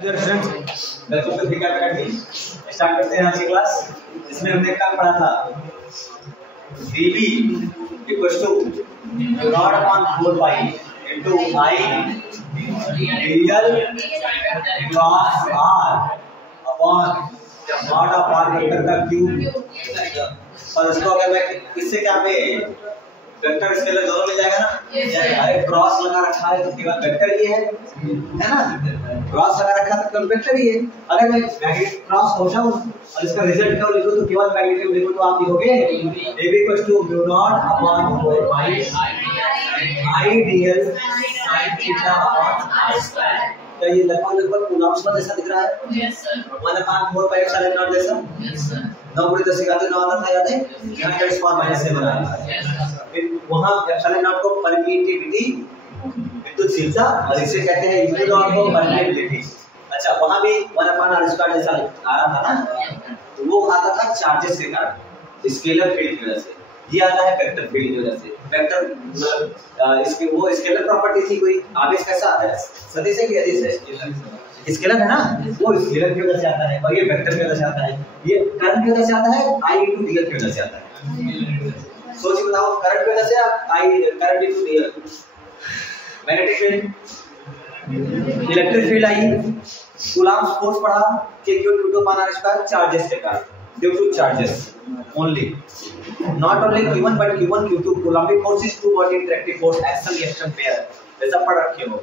Welcome to physics academy. Start करते हैं आज की क्लास। इसमें हमने कल पढ़ा था dB equals to naught upon 4 pi into I real cross R upon naught of R vector का क्यूब। और इसको अगर मैं इससे क्या पे वेक्टर स्केलर दोनों मिल जाएगा ना। अरे क्रॉस लगा रखा है तो केवल वेक्टर ही है ना। क्रॉस लगा रखा है तो केवल वेक्टर ही है। अगर मैं मैग्नेटिक क्रॉस हटाऊं और इसका रिजल्ट क्या लिखूं तो केवल मैग्नेटिक लिखूं तो आप लिखोगे AB equals to mu naught upon 4 pi I dl sin theta upon r square. क्या ये लगभग कूलम्ब्स में जैसा दिख रहा है? Yes sir. 1 upon 4 pi epsilon naught जैसा? Yes sir. 9 गुणे 10 का 9 आता था, याद है? यहां 10 पावर माइनस 7 आया। Yes sir. फिर वहां एप्सिलॉन नॉट को परमिटिविटी इनटू थीटा और इसे कहते हैं म्यू नॉट को परमिटिविटी। अच्छा, वहां भी 1 अपॉन r स्क्वायर जैसा आ रहा था ना, तो वो आता था चार्जेस के कारण, स्केलर फील्ड की वजह से। ये आता है वेक्टर फील्ड की वजह से। वेक्टर मतलब इसके वो स्केलर प्रॉपर्टी थी कोई। आवेश कैसा आता है? सदिश है कि अदिश है? स्केलर है ना, वो स्केलर की वजह से आता है और ये वेक्टर की वजह से आता है। ये करंट की वजह से आता है, I इनटू dl की वजह से आता है। सोच के बताओ, करंट की वजह से I current into dl। Magnetic field, electric field I, Coulomb's force पढ़ा कि Q2 upon r square charges के कारण, due to charges only, not only q1 but q1 q2 coulombic force is two body interactive force action reaction pair ऐसा पढ़ रखे हो।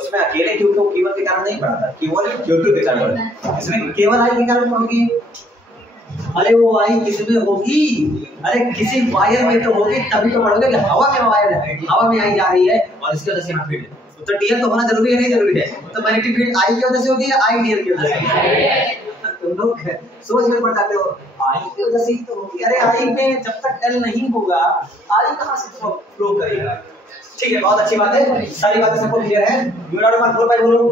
उसमें अकेले q2 q1 के कारण नहीं पढ़ा था, q1 q2 के कारण पढ़ा। इसमें केवल I के कारण पढ़ोगे। अरे वो I किसमें होगी? अरे किसी वायर में तो होगी, तभी तो पढ़ोगे कि हवा में वायर है, हवा में I जा रही है और इसकी वजह से यहाँ फील्ड है। तो dl तो होना जरूरी है नहीं जरूरी है? तो मैग्नेटिक फील्ड I की वजह से होगी या I dl की वजह से? तुम लोग सोच में पड़ जाते हो I की वजह से ही तो होगी। अरे I में जब तक L नहीं होगा I कहां से फ्लो करेगा? ठीक है, बहुत अच्छी बात है, सारी बातें सबको क्लियर है। म्यू नॉट अपॉन 4 पाई बोलो।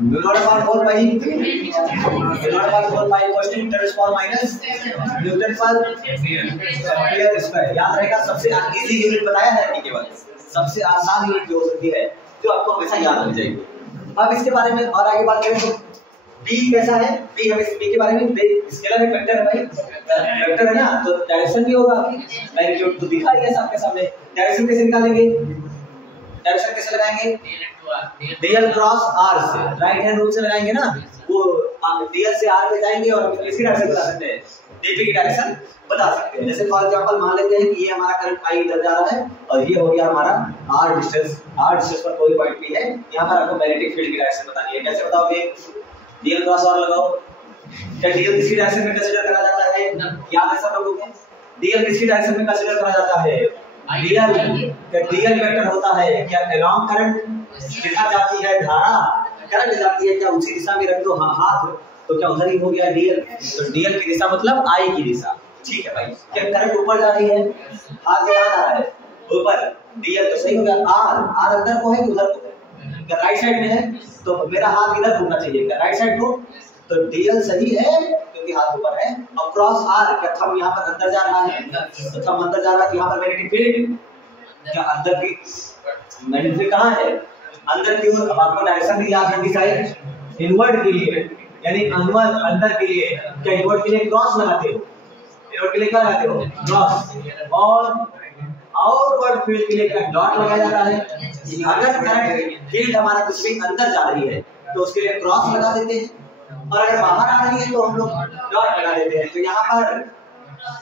Mu naught upon 4 pi, mu naught upon 4 pi equals to 10 power minus newton पर एम्पीयर स्क्वायर। याद रहेगा, सबसे इजी यूनिट बताया है कि केवल सबसे आसान यूनिट जो हो सकती है जो आपको हमेशा याद रह जाएगी। अब इसके बारे में और आगे बात करें तो B कैसा है? B हम इस B के बारे में, स्केलर है, वेक्टर है भाई, वेक्टर है ना, तो डायरेक्शन भी होगा। मैग्नीट्यूड तो दिखा ही है सबके सामने। डायरेक्शन कैसे निकालेंगे? डायरेक्शन कैसे लगाएंगे? dl क्रॉस r से, राइट हैंड रूल से लगाएंगे ना। वो dl से r पे जाएंगे और हम इसकी डायरेक्शन बता सकते हैं, dp की डायरेक्शन बता सकते हैं। जैसे फॉर एग्जांपल मान लेते हैं कि ये हमारा करंट I इधर जा रहा है और ये हो गया हमारा r डिस्टेंस पर कोई पॉइंट भी है। यहाँ पर आपको मैग्नेटिक फील्ड की डायरेक्शन बतानी है। कैसे बताओगे? dl क्रॉस r लगाओ। क्या dl किसी डायरेक्शन में कंसीडर करा जाता है? याद है सब लोगों को? dl किसी डायरेक्शन में कंसीडर करा जाता है? dl वेक्टर होता है क्या अलोंग करंट दिखा जाती है धारा, करंट जाती है, क्या उसी दिशा में रख दो हाथ तो क्या उधर ही हो गया dl। तो dl की दिशा मतलब I की दिशा। ठीक है भाई, क्या करंट ऊपर जा रही है, हाथ कहां जा रहा है? ऊपर। dl तो सही हो गया। r अंदर को है कि उधर को है? क्या राइट साइड में है तो मेरा हाथ इधर घूमना चाहिए, क्या राइट साइड को? तो dl सही है क्योंकि हाथ ऊपर है। अब क्रॉस r, क्या थंब यहां पर अंदर जा रहा है तो थंब अंदर जा रहा है, यहां पर मैग्नेटिक फील्ड क्या अंदर की मैग्नेटिक फील्ड कहां है? अंदर की ओर। अब आपको डायरेक्शन भी याद होगी शायद, इनवर्ड के लिए यानी अंदर के लिए, क्या इनवर्ड के लिए क्रॉस लगाते हो? इनवर्ड के लिए क्या लगाते हो? क्रॉस। और आउटवर्ड फील्ड के लिए क्या डॉट लगाया जाता है? अगर करंट फील्ड हमारा कुछ भी अंदर जा रही है तो उसके लिए क्रॉस लगा देते हैं, और अगर बाहर आ रही है तो हम लोग डॉट लगा देते हैं। तो यहाँ पर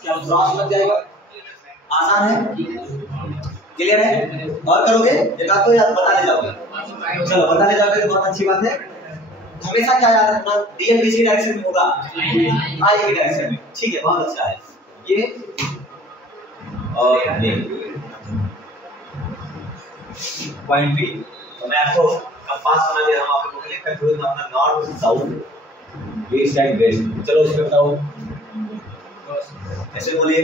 क्या क्रॉस लग जाएगा? आसान है, क्लियर है? और करोगे एक आध तो याद बता ले जाओगे। चलो बता ले जाओगे तो बहुत अच्छी बात है। हमेशा क्या याद रखना, dl किसी डायरेक्शन में होगा? I की डायरेक्शन में। ठीक है, बहुत अच्छा है ये। और ये पॉइंट बी, तो मैं आपको कंपास बना दे रहा हूं, आप लोगों के लिए कंफ्यूज मत करना। North south east and west. चलो इसमें बताओ, ऐसे बोलिए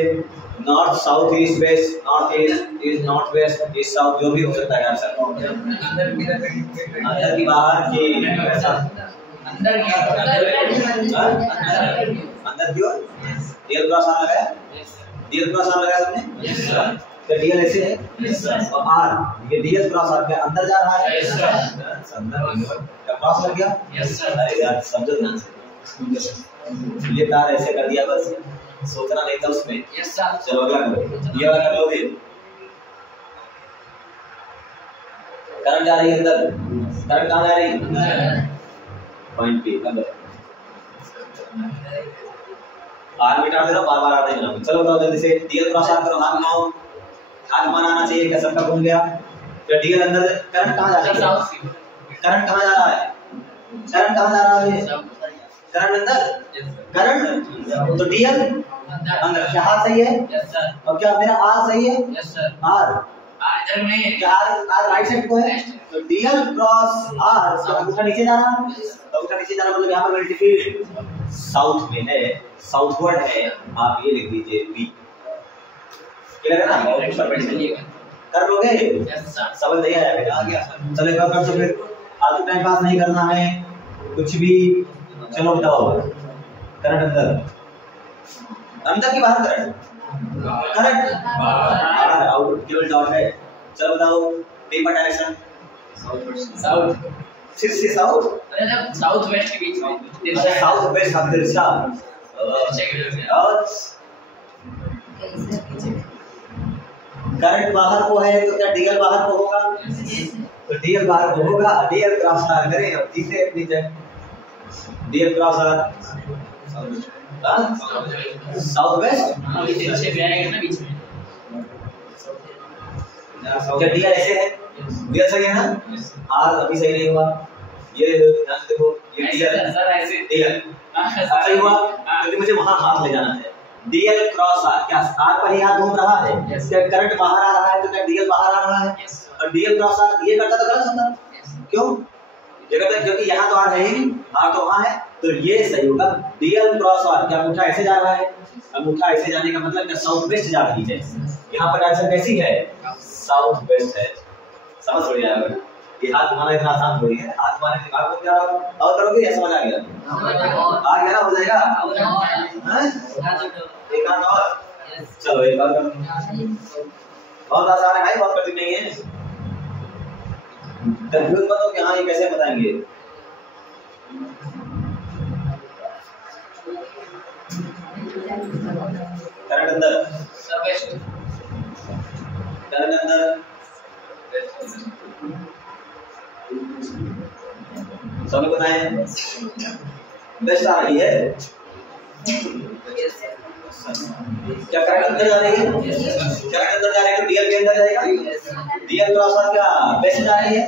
north south east west, north east east north west east south, जो भी हो सकता है आंसर। अंदर की बाहर की ऐसा अंदर की ओर। dl क्रॉस r लगाया? dl क्रॉस r लगाया सबने? तो डीएल ऐसे है और आर ये डीएल क्रॉस आर के अंदर जा रहा है अंदर क्रॉस कर गया। अरे यार समझो ध्यान से, ये तार ऐसे कर दिया बस, सोचना नहीं था उसमें। चलो अगला करो, ये वाला कर लोगे। करंट जा रही है अंदर, करंट कहाँ जा रही है? पॉइंट पे अंदर। आर मिटा दे रहा, बार-बार आर नहीं बनाऊंगा। चलो बताओ जल्दी से, डीएल क्रॉस आर करो, हाथ बनाओ, हाथ बनाना चाहिए। क्या सबका घूम गया? तो डीएल अंदर, करंट कहाँ जा रहा है? करंट कहाँ जा रहा है? करंट कहाँ जा रहा है? करंट अंदर, करंट तो डीएल अंदर। क्या हाथ सही है? और क्या मेरा आर सही है? आर इधर में, क्या आर राइट साइड को है, तो डीएल क्रॉस आर अंगूठा नीचे जा रहा है, अंगूठा नीचे जा रहा मतलब यहाँ पर वेलोसिटी फील्ड साउथ में है, साउथवर्ड है। आप ये लिख दीजिए बी, क्या लगा ना? कर लोगे? समझ नहीं आया बेटा? आ गया। चलो एक बार कर, तो फिर आज टाइम पास नहीं करना है कुछ भी। चलो बताओ, करंट अंदर, अंदर की बाहर करंट, करंट बाहर, आउट केवल डॉट है। चलो बताओ पेपर डायरेक्शन, साउथ, फिर से साउथ, साउथ वेस्ट के बीच में, साउथ वेस्ट का दिशा। और करंट बाहर को है तो क्या डीएल बाहर को होगा? तो डीएल बाहर को होगा। डीएल क्रॉस आर करें अब तीसरे अपनी जगह, d l cross R south west पीछे भी आएगा ना बीच में। क्या डीएल ऐसे है? डीएल सही है ना? आर अभी सही नहीं हुआ। ये ध्यान से देखो, ये डीएल सर ऐसे डीएल सही हुआ क्योंकि मुझे वहां हाथ ले जाना है। डीएल क्रॉस आर, क्या आर पर ही हाथ घूम रहा है? क्या करंट बाहर आ रहा है तो क्या डीएल बाहर आ रहा है? और डीएल क्रॉस आर ये करता तो गलत होता। क्यों? ये करता क्योंकि यहाँ तो आर है ही नहीं, आर तो वहां है, तो ये सही होगा। डीएल क्रॉस आर, क्या अंगूठा ऐसे जा रहा है? अंगूठा ऐसे जाने का मतलब क्या साउथ वेस्ट जा रही है। यहाँ पर डायरेक्शन कैसी है? साउथ वेस्ट है। समझ थोड़ी आया? ये हाथ घुमाना इतना आसान थोड़ी है। हाथ घुमाने के बाद क्या और करोगे? ये समझ आ गया? आ गया ना? हो जाएगा? एक हाथ और, चलो एक बार बहुत आसान है भाई, बहुत कठिन नहीं है। कंफ्यूज मत हो कि हाँ ये कैसे बताएंगे। करंट अंदर, करंट अंदर, सब बताएं। बेस्ट आ रही है, क्या करंट अंदर जा रही है? करंट अंदर जा रही है तो डीएल के अंदर जाएगा। डीएल क्रॉस आर क्या बेस्ट जा रही है?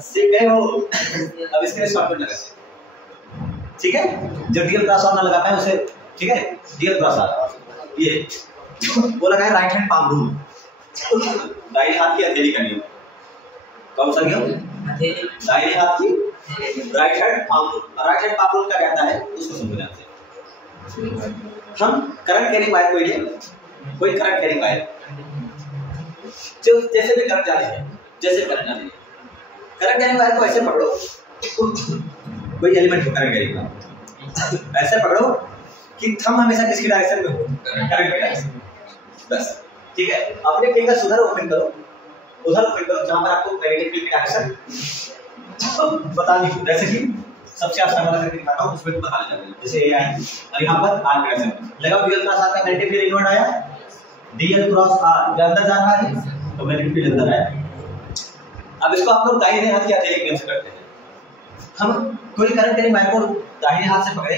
सीख गए हो? अब इसके लिए शॉर्टकट लगा, ठीक है? जो डीएल क्रॉस आर ना लगा पाए उसे, ठीक है? डीएल क्रॉस आर ये वो लगा है राइट हैंड पाम रूल, दाहिने हाथ की हथेली करनी है। कौन सा क्यों? दाहिने हाथ की right hand palm rule. Right hand palm rule क्या कहता है उसको समझ लेते हैं। हम करंट कैरिंग वायर को लिए, कोई करंट कैरिंग वायर जो जैसे भी करंट जाने है, जैसे करंट जाने है, करंट कैरिंग वायर को ऐसे पकड़ो, कोई एलिमेंट हो करंट कैरिंग का, ऐसे पकड़ो कि थंब हमेशा किसकी डायरेक्शन में हो? करंट की डायरेक्शन। बस ठीक है, अपने फिंगर उधर ओपन करो, उधर ओपन करो जहां पर आपको नेगेटिव फील्ड की डायरेक्शन बतानी हो। जैसे कि सबसे आसान वाला करके दिखाता हूं, उसमें बता देता हूं। जैसे ये आई और यहां पर आर डायरेक्शन लगाओ, डीएल क्रॉस आर का नेगेटिव फील्ड इनवर्ट आया, डीएल क्रॉस आर जो अंदर जा रहा है तो नेगेटिव फील्ड अंदर आया। अब इसको आप लोग दाहिने हाथ की हथेली से करते हैं। हम कोई करंट कैरिंग वायर को दाहिने हाथ से पकड़े,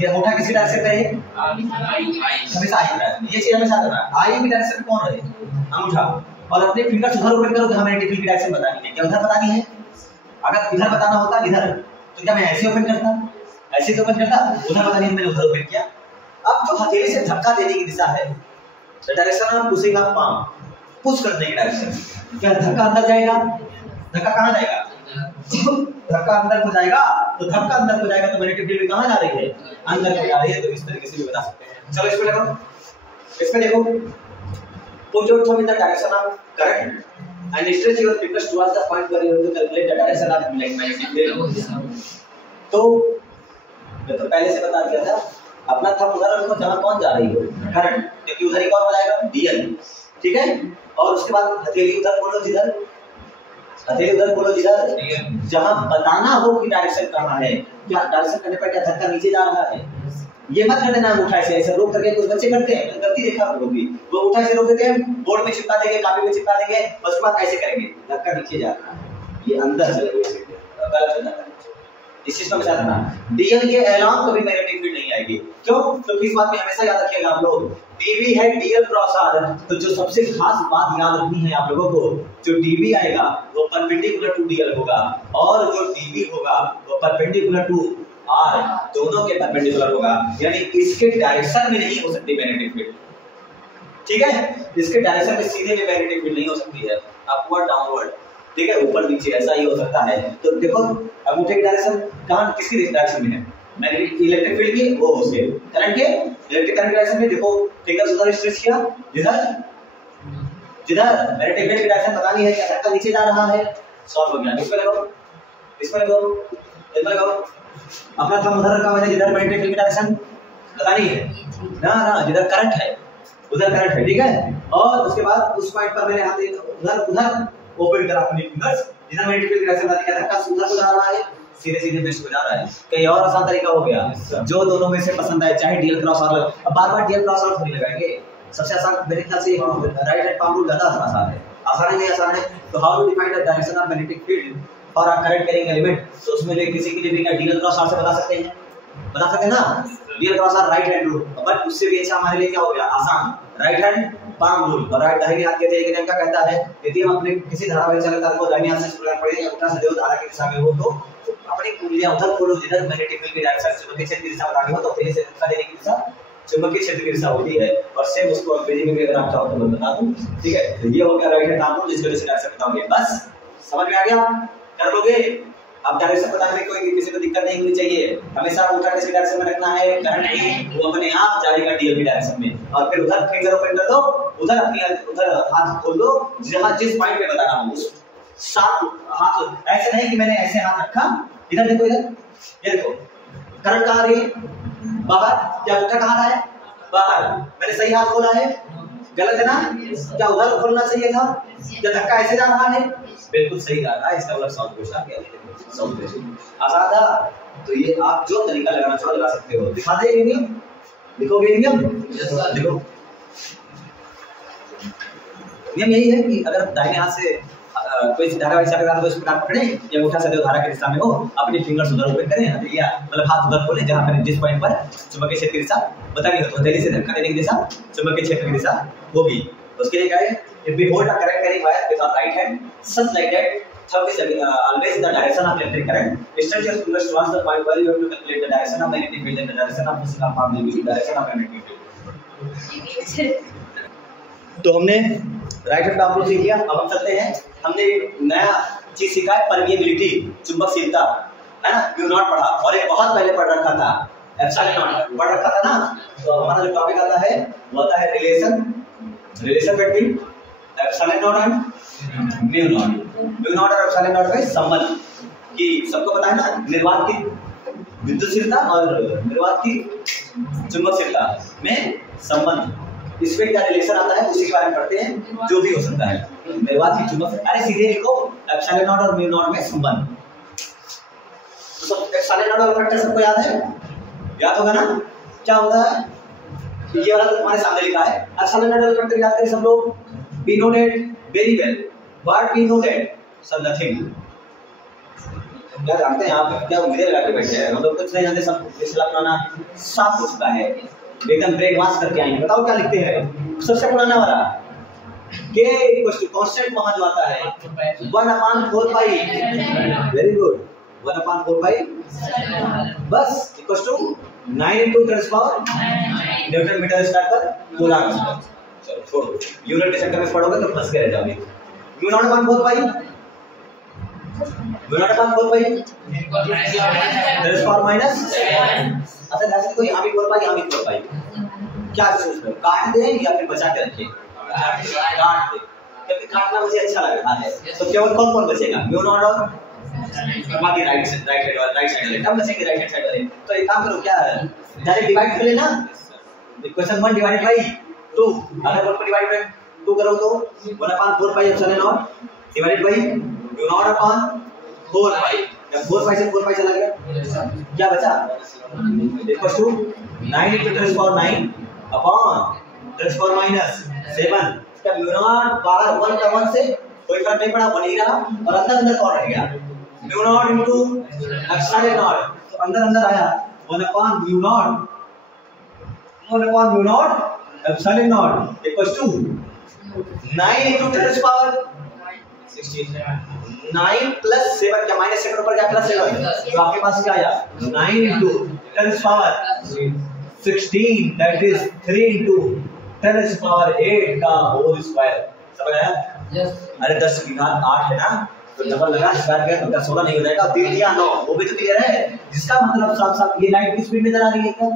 ये अंगूठा किसी डायरेक्शन पे है? हमेशा आई डायरेक्शन। ये चीज हमेशा करना है, आई की डायरेक्शन कौन रहे? अंगूठा। और अपने फिंगर्स उधर ओपन करो जहां नेगेटिव फील्ड की डायरेक्शन बतानी है। क्या उधर बतानी है? अगर इधर बताना होता इधर, तो क्या मैं ऐसे ओपन करता? ऐसे तो ओपन करता, उधर बतानी है, मैंने उधर ओपन किया। अब जो हथेली से धक्का देने की दिशा है, तो डायरेक्शन हम पुशिंग अप पाम, पुश करने की डायरेक्शन। क्या धक्का अंदर जाएगा? धक्का कहां जाएगा? धक्का अंदर को जाएगा, तो धक्का अंदर को जाएगा तो नेगेटिव फील्ड कहां जा रही है? अंदर को जा रही है। तो इस तरीके से भी बता सकते हैं। चलो इसको देखो, इसमें देखो, put your thumb in the direction of current and stretch your fingers towards the point where you have to calculate the direction of magnetic field. तो मैं तो पहले से बता दिया था, अपना थंब उधर रखो जहां कौन जा रही है? करंट, क्योंकि उधर ही कौन हो जाएगा? डीएल। ठीक है। और उसके बाद हथेली उधर खोलो जिधर, हथेली उधर खोलो जिधर जहां बताना हो कि डायरेक्शन कहां है। क्या डायरेक्शन करने पर क्या धक्का नीचे जा रहा है, ये मत कर देना अंगूठा ऐसे रोक करके। कुछ बच्चे करते हैं, गलती देखा होगी, वो अंगूठा ऐसे रोक देते हैं, बोर्ड में चिपका देंगे, कापी में चिपका देंगे, उसके बाद ऐसे करेंगे, धक्का नीचे जा रहा है, ये अंदर चलेगा, गलत हो जाता है। इस चीज को हमेशा रखना, डीएल के अलावा कभी मैग्नेटिक फील्ड नहीं आएगी। क्यों? क्योंकि इस बात में हमेशा याद रखिएगा आप लोग, डीबी है डीएल क्रॉस आर, तो जो सबसे खास बात याद रखनी है आप लोगों को, जो डीबी आएगा वो परपेंडिकुलर टू डीएल होगा, और जो डीबी होगा वो परपेंडिकुलर टू आर, दोनों के परपेंडिकुलर होगा, यानी इसके डायरेक्शन में नहीं हो सकती मैग्नेटिक फील्ड, ठीक है। इसके डायरेक्शन में सीधे में मैग्नेटिक फील्ड नहीं हो सकती है, अपवर्ड डाउनवर्ड, ठीक है, ऊपर नीचे ऐसा ही हो सकता है। तो देखो अंगूठे की डायरेक्शन कहां, किसकी डायरेक्शन में है, मैग्नेटिक इलेक्ट्रिक फील्ड की, वो उसके करंट के इलेक्ट्रिक करंट डायरेक्शन में। देखो फिंगर्स उधर स्ट्रेच किया जिधर जिधर मैग्नेटिक फील्ड की डायरेक्शन बतानी है, क्या धक्का नीचे जा रहा है, सॉल्व हो गया। इसमें लगाओ, इसमें लगाओ, इसमें लगाओ, अपना थंब उधर रखा मैंने जिधर मैग्नेटिक फील्ड की डायरेक्शन बतानी है ना, ना जिधर करंट है उधर करंट है, ठीक है। और उसके बाद उस पॉइंट पर मैंने हाथ उधर उधर ओपन करा अपनी फिंगर्स, जिधर मैग्नेटिक फील्ड की डायरेक्शन बतानी है, धक्का उधर को जा रहा है, सीधे सीधे बेस हो जा रहा है। कहीं और आसान तरीका हो गया, जो दोनों में से पसंद आए, चाहे डीएल क्रॉस आर, अब बार-बार डीएल क्रॉस आर थोड़ी लगाएंगे, सबसे आसान मेरे ख्याल से राइट हैंड पाम रूल ज्यादा आसान है। आसान है नहीं आसान है, तो how to define the direction of magnetic field for a current carrying element, तो उसमें लिए किसी के लिए भी डीएल क्रॉस आर से बता सकते हैं, बता सकते हैं ना, d l cross R right hand rule, but उससे भी अच्छा हमारे लिए क्या हो गया आसान, राइट हैंड पाम रूल। और राइट दाहिने हाथ के थे, एक क्या कहता है, यदि हम अपने किसी धारावाहिक चालक को दाहिने हाथ से शुरू करना पड़े, अंगूठा सदैव धारा की दिशा में हो, तो अपनी उंगलियां उधर खोलो जिधर मैग्नेटिक फील्ड की डायरेक्शन चुंबकीय क्षेत्र की दिशा बतानी हो, तो तेजी से धक्का देने की दिशा चुंबकीय क्षेत्र की दिशा होती है। और सेम उसको अंग्रेजी में भी अगर आप चाहो तो मैं बता दूं, ठीक है। तो ये हो गया राइट हैंड पाम रूल, जिसकी वजह से डायरेक्शन बताओगे, बस समझ में आ गया, कर लोगे। अब डायरेक्शन बताने में कोई किसी को दिक्कत नहीं होनी चाहिए, हमेशा अंगूठा किसी डायरेक्शन में रखना है, करंट की वो अपने आप जाएगा डीएल की डायरेक्शन में, और फिर उधर फिंगर ओपन कर दो, उधर अपनी उधर हाथ खोल दो जहां जिस पॉइंट पे बताना हो, उस साथ हाथ, ऐसे नहीं कि मैंने ऐसे हाथ रखा, इधर देखो, इधर ये देखो करंट कहां रही है, बाहर, क्या अंगूठा कहां रहा है, बाहर, मैंने सही हाथ खोला है, गलत है ना, क्या उधर खोलना चाहिए था, क्या धक्का ऐसे जा रहा है, बिल्कुल सही जा रहा है, इसका मतलब सॉल्व क्वेश्चन आ गया, सॉल्व क्वेश्चन आसान था। तो ये आप जो तरीका लगाना चाहो लगा सकते हो, दिखा दे नियम, लिखोगे नियम, देखो नियम यही है कि अगर दाहिने हाथ से कोई धारावाहिक चालक को इस प्रकार पकड़े, या अंगूठा सदैव धारा की दिशा में हो, अपनी फिंगर्स उधर ओपन करें, हथेलियां मतलब हाथ उधर खोलें जहां पर जिस पॉइंट पर चुंबकीय क्षेत्र की दिशा बतानी हो, तो हथेली से धक्का देने की दिशा चुंबकीय क्षेत्र की दिशा होगी। तो उसके लिए क्या है, if we hold a current carrying wire with our right hand such like that, thumb is always in the direction of electric current, stretch your fingers towards the point where you have to calculate the direction of magnetic field and the direction of pushing of arm will be the direction of magnetic field। तो हमने right hand palm rule सीख लिया। अब हम चलते हैं, हमने नया चीज सीखा है, परमिएबिलिटी, चुंबकशीलता, है ना, म्यू नॉट पढ़ा, और एक बहुत पहले पढ़ रखा था एप्सिलॉन नॉट, पढ़ रखा था ना। तो हमारा जो टॉपिक आता है वो आता है relation between epsilon not and mu naught और एप्सिलॉन नॉट में संबंध, कि सबको पता है ना, निर्वात की विद्युतशीलता और निर्वात की चुंबकशीलता में संबंध, इसमें क्या रिलेशन आता है उसी के बारे में पढ़ते हैं, जो भी हो सकता है, निर्वात की चुंबक, अरे सीधे लिखो एप्सिलॉन नॉट और म्यू नॉट में संबंध। तो सब एप्सिलॉन नॉट वाला फैक्टर सबको याद है, याद होगा ना, क्या होता है, ये वाला तो तुम्हारे सामने लिखा है, एप्सिलॉन नॉट वाला फैक्टर याद करें सब लोग, we know that very well, but we know that so nothing, क्या जानते हैं आप, क्या मुझे लगा के बैठे हैं, हम लोग कुछ नहीं जानते, सब पिछला पुराना साफ हो चुका है, एकदम ब्रेक वाश करके आएंगे। बताओ क्या लिखते हैं, सबसे पुराना वाला के इक्वल्स टू कांस्टेंट वहां जो आता है 1/4 पाई, वेरी गुड, 1/4 पाई बस equals to 9 × 10⁻⁹ newton metre square पर कूलम। चलो छोड़ो, यूनिट के चक्कर में पढ़ोगे तो फंस के रह जाओगे। Mu naught 1/4 pi, mu not 1/4 पाई 10⁻⁻⁷। अच्छा जैसे तो यहाँ भी 4 पाई, यहाँ भी 4 पाई, क्या सोच रहे हो, काट दे या फिर बचा के रखें, काट दे, क्योंकि काटना मुझे अच्छा लगता है। तो केवल कौन कौन बचेगा, म्यू नॉट और बाकी राइट साइड वाले, तब बचेंगे राइट साइड वाले। तो एक काम करो, क्या डायरेक्ट डिवाइड कर लेना, इक्वेशन 1 / 2, अगर 1 को डिवाइड करें 2 करो तो 1/4 पाई epsilon not divided by mu naught upon 4 पाई। जब 4 पाई से 4 पाई चला गया क्या बचा equal to 9 into 10 power 9 upon 10 power minus 7। इसका म्यू नॉट बाहर 1 का 1 से कोई फर्क नहीं पड़ा, 1 ही रहा और अंदर कौन रह गया mu naught into epsilon naught. तो अंदर आया 1 upon mu naught epsilon naught equals to 9 into 10 power 9 plus 7 क्या माइनस 7 ऊपर क्या प्लस 7, तो आपके पास क्या आया 9 into 10 power 16 that is 3 into 10 power 8 का होल स्क्वायर। समझ आया? अरे 10 की घात 8 है ना, तो डबल लगा स्क्वायर किया तो 16 नहीं हो जाएगा, 3 या 9 वो भी तो क्लियर है। जिसका मतलब साफ साफ ये लाइट की स्पीड में चला रही है क्या?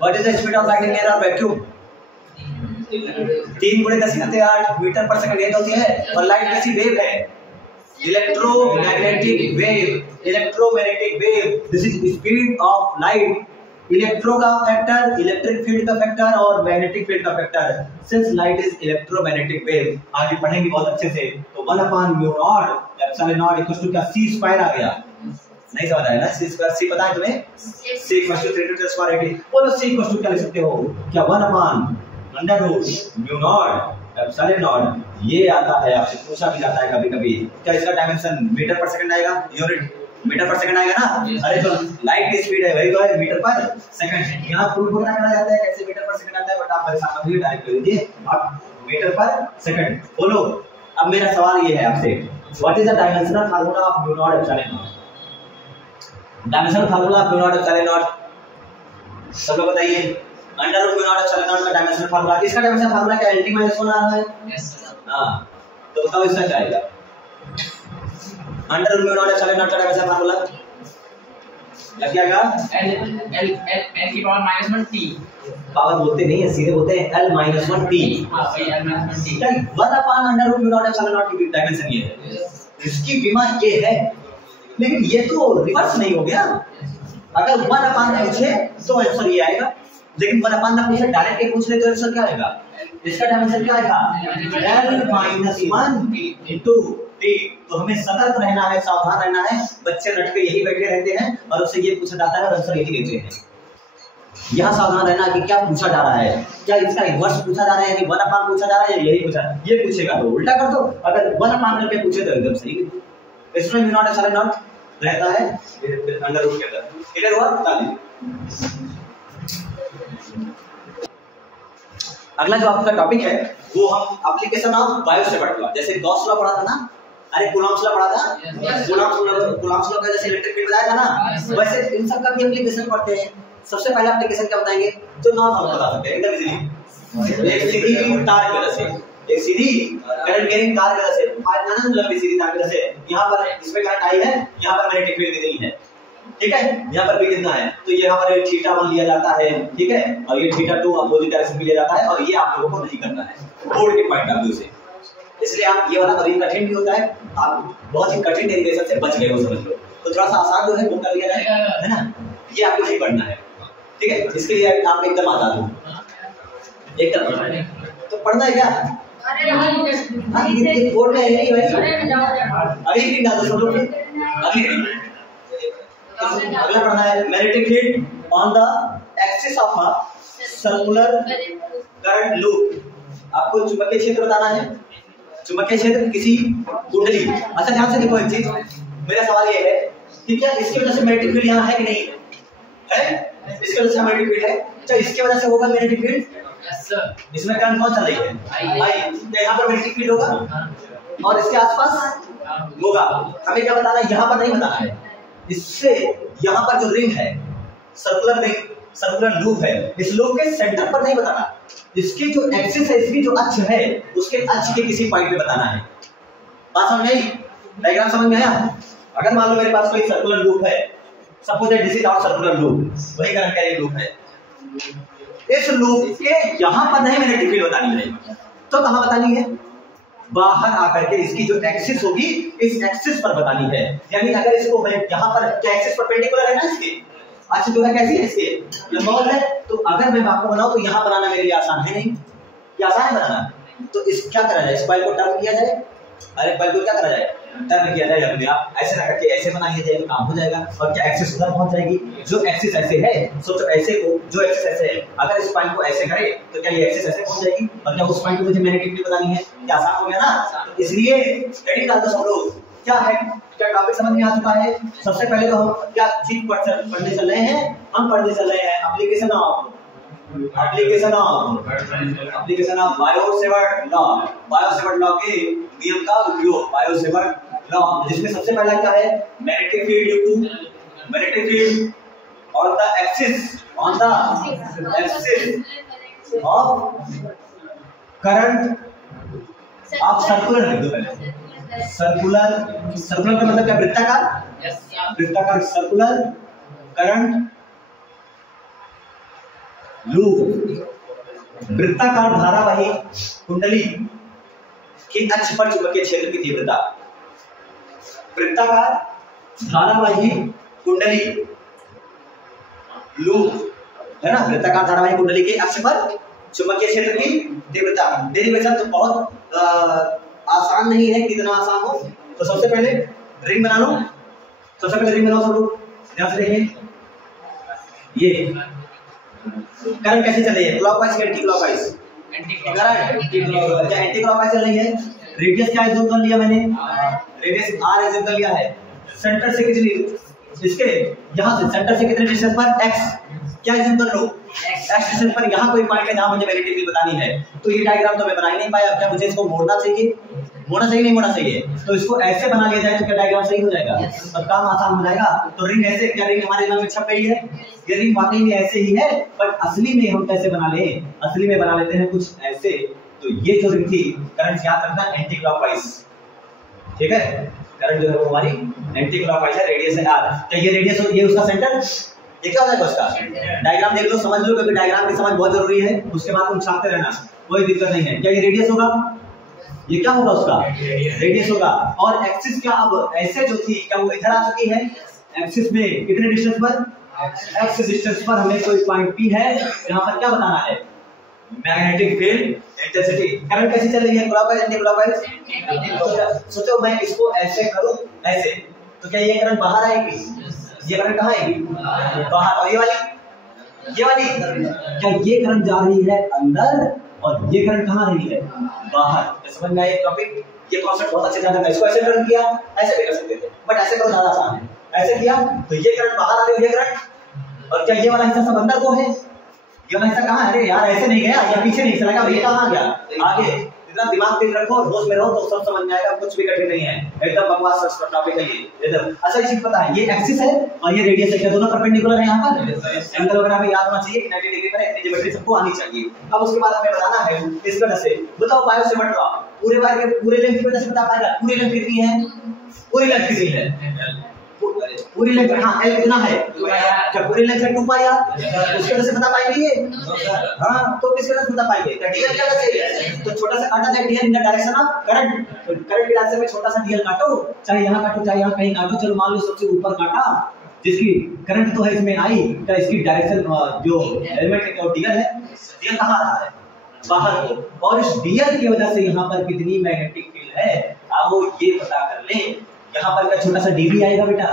What is the speed of light in air और वैक्यूम? 3 × 10⁸ मीटर पर सेकंड ये होती है। और लाइट कैसी वेव है? Electromagnetic wave. This is speed of light. Electro का फैक्टर, इलेक्ट्रिक फील्ड का फैक्टर और मैग्नेटिक फील्ड का factor. Since light is electromagnetic wave, आगे पढ़ेंगे बहुत अच्छे से। तो 1 upon mu naught epsilon naught equals to क्या c स्क्वायर आ गया। नहीं समझ आया ना? c स्क्वायर, c पता है तुम्हें? c equals to 3 into 10 power 8। बोलो c इक्वल्स टू क्या लिख सकते हो? क्या 1 upon under root mu naught epsilon naught. ये आता है, आपसे पूछा भी जाता है कभी-कभी। क्या इसका डायमेंशन मीटर पर सेकंड आएगा? यूनिट मीटर पर सेकंड आएगा ना? अरे तो लाइट की स्पीड है वही तो है मीटर पर सेकंड। यहाँ प्रूफ वगैरह करा जाता है कैसे मीटर पर सेकंड आता है, बट आप परेशान मत होइए, डायरेक्ट कर दीजिए आप मीटर पर सेकंड। बोलो अब मेरा सवाल ये है आपसे, what is the dimensional formula of mu naught epsilon naught? Dimensional formula of mu naught epsilon naught सब लोग बताइए। Under root mu naught epsilon naught का डायमेंशनल फार्मूला, इसका डायमेंशनल फार्मूला क्या है? LT-1 आ रहा है। Yes sir. हां तो बताओ इसका क्या आएगा? Under root mu naught epsilon naught का डायमेंशनल फार्मूला लग जाएगा l की पावर -1 t। पावर बोलते नहीं है, सीधे बोलते हैं l - 1 t। हां भाई l - 1 t। 1 upon under root mu naught epsilon naught की डायमेंशन ये है। इसकी डिमांड ये है, लेकिन ये तो रिवर्स नहीं हो गया। अगर 1 upon पूछे तो आंसर ये आएगा, लेकिन 1 upon ना पूछे डायरेक्ट ही पूछ ले तो आंसर क्या आएगा? इसका डायमेंशन क्या आएगा? l - 1 into t। तो हमें सतर्क रहना है, सावधान रहना है। बच्चे रट के यही बैठे रहते हैं और उससे ये पूछा जाता है और आंसर यही देते हैं। यहाँ सावधान रहना कि क्या पूछा जा रहा है, क्या इसका इन्वर्स पूछा जा रहा है कि 1 upon पूछा जा रहा है, यही पूछा। ये पूछेगा तो उल्टा कर दो, अगर 1 upon करके पूछे तो एकदम सही। इसमें म्यू नॉट एप्सिलॉन नॉट रहता है अंडर रूट के अंदर। क्लियर हुआ? ताली। अगला जो आपका टॉपिक है वो हम एप्लीकेशन ऑफ बायो से पढ़ेंगे। जैसे गॉस लॉ पढ़ा था ना, अरे कूलॉम्स लॉ पढ़ा था, कूलॉम्स लॉ का जैसे इलेक्ट्रिक फील्ड बताया था ना, वैसे इन सब का भी एप्लीकेशन पढ़ते हैं। सबसे पहला एप्लीकेशन क्या बताएंगे? तो नॉन हम बता सकते हैं एकदम इजीली। एक सीधी तार की वजह से, एक सीधी करंट कैरिंग तार की वजह से, अनंत लंबी सीधी तार की वजह से यहां पर इसमें करंट आई है, यहां पर मैग्नेटिक फील्ड कितनी है, ठीक है, यहाँ पर भी कितना है, तो यहाँ पर θ1 लिया जाता है, ठीक है, और ये θ2 अपोजिट डायरेक्शन में लिया जाता है, और ये आप लोगों को नहीं करना है बोर्ड के पॉइंट ऑफ व्यू से। इसलिए आप ये वाला कभी कठिन भी होता है, आप बहुत ही कठिन डेरिवेशन से बच गए हो, समझ लो। तो थोड़ा सा आसान जो है वो कर लिया जाएगा, है ना, ये आपको नहीं पढ़ना है, ठीक है। इसके लिए आप एकदम आजाद हो, एकदम पढ़ना है। तो पढ़ना है क्या? अरे ये बोर्ड में है नहीं भाई, अभी भी ना तो सब लोग अगली अगला पढ़ना है magnetic field on the axis of a circular current loop. आपको चुंबकीय क्षेत्र बताना है, चुंबकीय क्षेत्र किसी कुंडली। अच्छा ध्यान से देखो एक चीज, मेरा सवाल ये है कि क्या इसकी वजह से मैग्नेटिक फील्ड यहाँ है कि नहीं है? इसकी वजह से मैग्नेटिक फील्ड है, तो इसकी वजह से होगा मैग्नेटिक फील्ड। Yes sir. इसमें करंट कौन चल रही है? आई। तो यहाँ पर मैग्नेटिक फील्ड होगा और इसके आसपास होगा। हमें क्या बताना है? यहाँ पर नहीं बताना है। इससे यहाँ पर जो रिंग है, सर्कुलर रिंग, सर्कुलर लूप है, इस लूप के सेंटर पर नहीं बताना, इसकी जो एक्सिस है, इसकी जो अक्ष है, उसके अक्ष के किसी पॉइंट पे बताना है। बात समझ में आई? डायग्राम समझ में आया? अगर मान लो मेरे पास कोई सर्कुलर लूप है, suppose that this is our circular loop, वही करंट कैरिंग लूप है, इस लूप के यहाँ पर नहीं मैग्नेटिक फील्ड बतानी है, तो कहाँ बतानी है? बाहर आकर के इसकी जो एक्सिस होगी, इस एक्सिस पर बतानी है। यानी अगर इसको मैं यहाँ पर क्या एक्सिस परपेंडिकुलर है ना, इसके अक्ष जो है कैसी है, इसके लंबवत है, तो अगर मैं आपको बनाऊं तो यहाँ बनाना मेरे लिए आसान है नहीं? क्या आसान है बनाना? तो इस क्या करा जाए, इस कॉइल को टर्न किया जाए, अरे कॉइल को क्या करा जाए, टर्न किया जाए। अपने आप ऐसे रख के ऐसे बना लिया जाए, काम हो जाएगा। और क्या एक्सिस उधर पहुंच जाएगी, जो एक्सिस ऐसे है, सोचो ऐसे को, जो एक्सिस ऐसे है, अगर इस पॉइंट को ऐसे करे तो क्या ये एक्सिस ऐसे पहुंच जाएगी, और क्या उस पॉइंट को मुझे मैग्नेटिक बतानी है, क्या आसान हो गया ना। तो इसलिए रेडी डाल दो सब लोग। क्या है, क्या टॉपिक समझ में आ चुका है। सबसे पहले तो हम क्या चीज पढ़ने चल रहे हैं, हम पढ़ने चल रहे हैं एप्लीकेशन ऑफ बायो-सेवर्ट लॉ के नियम का उपयोग, बायो-सेवर्ट लॉ, जिसमें सबसे पहला क्या है, magnetic field on the axis of current of circular, लिख दो पहले सर्कुलर का मतलब क्या, वृत्ताकार सर्कुलर करंट लूप, वृत्ताकार धारावाही कुंडली के अक्ष पर चुंबकीय क्षेत्र की तीव्रता, वृत्ताकार धारावाही कुंडली लूप है ना, वृत्ताकार धारावाही कुंडली के अक्ष पर चुंबकीय क्षेत्र की तीव्रता। डेरिवेशन तो बहुत आसान नहीं है, कितना आसान हो। तो सबसे पहले रिंग बना लो, सब लोग ध्यान से देखिए। ये करंट कैसे चल रही है, क्लॉकवाइज या anti clockwise, current anti clockwise चल रही है। रेडियस क्या एज्यूम कर लिया मैंने, रेडियस r एज्यूम कर लिया है। सेंटर से कितनी, इसके यहां से सेंटर से कितने डिस्टेंस पर, x क्या एज्यूम कर लो, x डिस्टेंस पर यहां कोई पॉइंट है जहां मुझे मैग्नेटिक फील्ड बतानी है। तो ये डायग्राम तो मैं बना ही नहीं पाया, क्या मुझे इसको मोड़ना चाहिए, नहीं मोड़ना चाहिए। तो इसको ऐसे बना लिया जाए तो क्या डायग्राम सही हो जाएगा और काम आसान हो जाएगा। तो रिंग ऐसे, क्या रिंग हमारे दिमाग में छप गई है, ये रिंग वाकई में ऐसे ही है, पर असली में हम कैसे बना ले, असली में बना लेते हैं कुछ ऐसे। तो ये जो रिंग थी, करंट याद रखना एंटी क्लॉकवाइज, ठीक है, करंट जो है वो हमारी एंटी क्लॉकवाइज है, रेडियस है r। तो ये रेडियस हो, ये उसका सेंटर, ये क्या हो जाएगा उसका डायग्राम, देख लो समझ लो, क्योंकि डायग्राम की समझ बहुत जरूरी है। उसके बाद तुम छापते रहना, कोई दिक्कत नहीं है। क्या ये रेडियस होगा, ये क्या होगा उसका रेडियस होगा। और एक्सिस क्या, अब ऐसे जो थी क्या वो इधर आ चुकी है, एक्सिस में कितने डिस्टेंस पर, x डिस्टेंस पर हमें कोई पॉइंट P है, यहाँ पर क्या बताना है, मैग्नेटिक फील्ड इंटेंसिटी। करंट कैसे चल रही है, क्लॉकवाइज एंटी क्लॉकवाइज। सोचो मैं इसको ऐसे करूं, ऐसे, तो क्या ये करंट बाहर आएगी, ये करंट कहाँ आएगी, बाहर। और ये वाली क्या ये करंट जा रही है अंदर, और ये करंट कहाँ रही है, बाहर। समझ में आया टॉपिक, ये कॉन्सेप्ट बहुत अच्छे से जाना। इसको ऐसे टर्न किया, ऐसे भी कर सकते थे, बट ऐसे करो ज्यादा आसान है। ऐसे किया तो ये करंट बाहर आ रही है, ये करंट, और क्या ये वाला हिस्सा सब अंदर को है, ये वाला हिस्सा कहाँ है, अरे यार ऐसे नहीं गया या पीछे नहीं चला गया, ये कहाँ आ गया, आगे। इतना दिमाग तेज रखो और होश में रहो तो सब समझ में आएगा, कुछ भी कठिन नहीं है, एकदम बकवास टॉपिक है ये एकदम। अच्छा ये चीज पता है, ये एक्सिस है और ये रेडियस है, क्या दोनों परपेंडिकुलर है यहाँ पर, एंगल वगैरह में याद होना चाहिए कि 90 डिग्री पर इतनी ज्योमेट्री सबको आनी चाहिए। अब उसके बाद हमें बताना है इस वजह से, बताओ बायो-सेवर्ट लॉ पूरे बार के पूरे लेंथ की वजह से बता पाएगा, पूरी लेंथ कितनी है, पूरी लेंथ कितनी है, पूरी लेंथ, हाँ L कितना है, क्या पूरी लेंथ है 2 पाई r, उसके वजह से बता पाएंगे ये, हाँ तो किसके वजह से बता पाएंगे, dl क्या वजह से, तो छोटा सा काटा जाए dl in the direction of current, तो करंट की डायरेक्शन में छोटा सा dl काटो, चाहे यहाँ काटो चाहे यहाँ कहीं काटो, चलो मान लो सबसे ऊपर काटा, जिसकी करंट तो है इसमें आई, क्या इसकी डायरेक्शन जो एलिमेंट है dl है, dl कहाँ आ रहा है, बाहर को, और इस dl की वजह से यहाँ पर कितनी मैग्नेटिक फील्ड है, आओ ये पता कर ले। यहाँ पर का छोटा सा dv आएगा बेटा,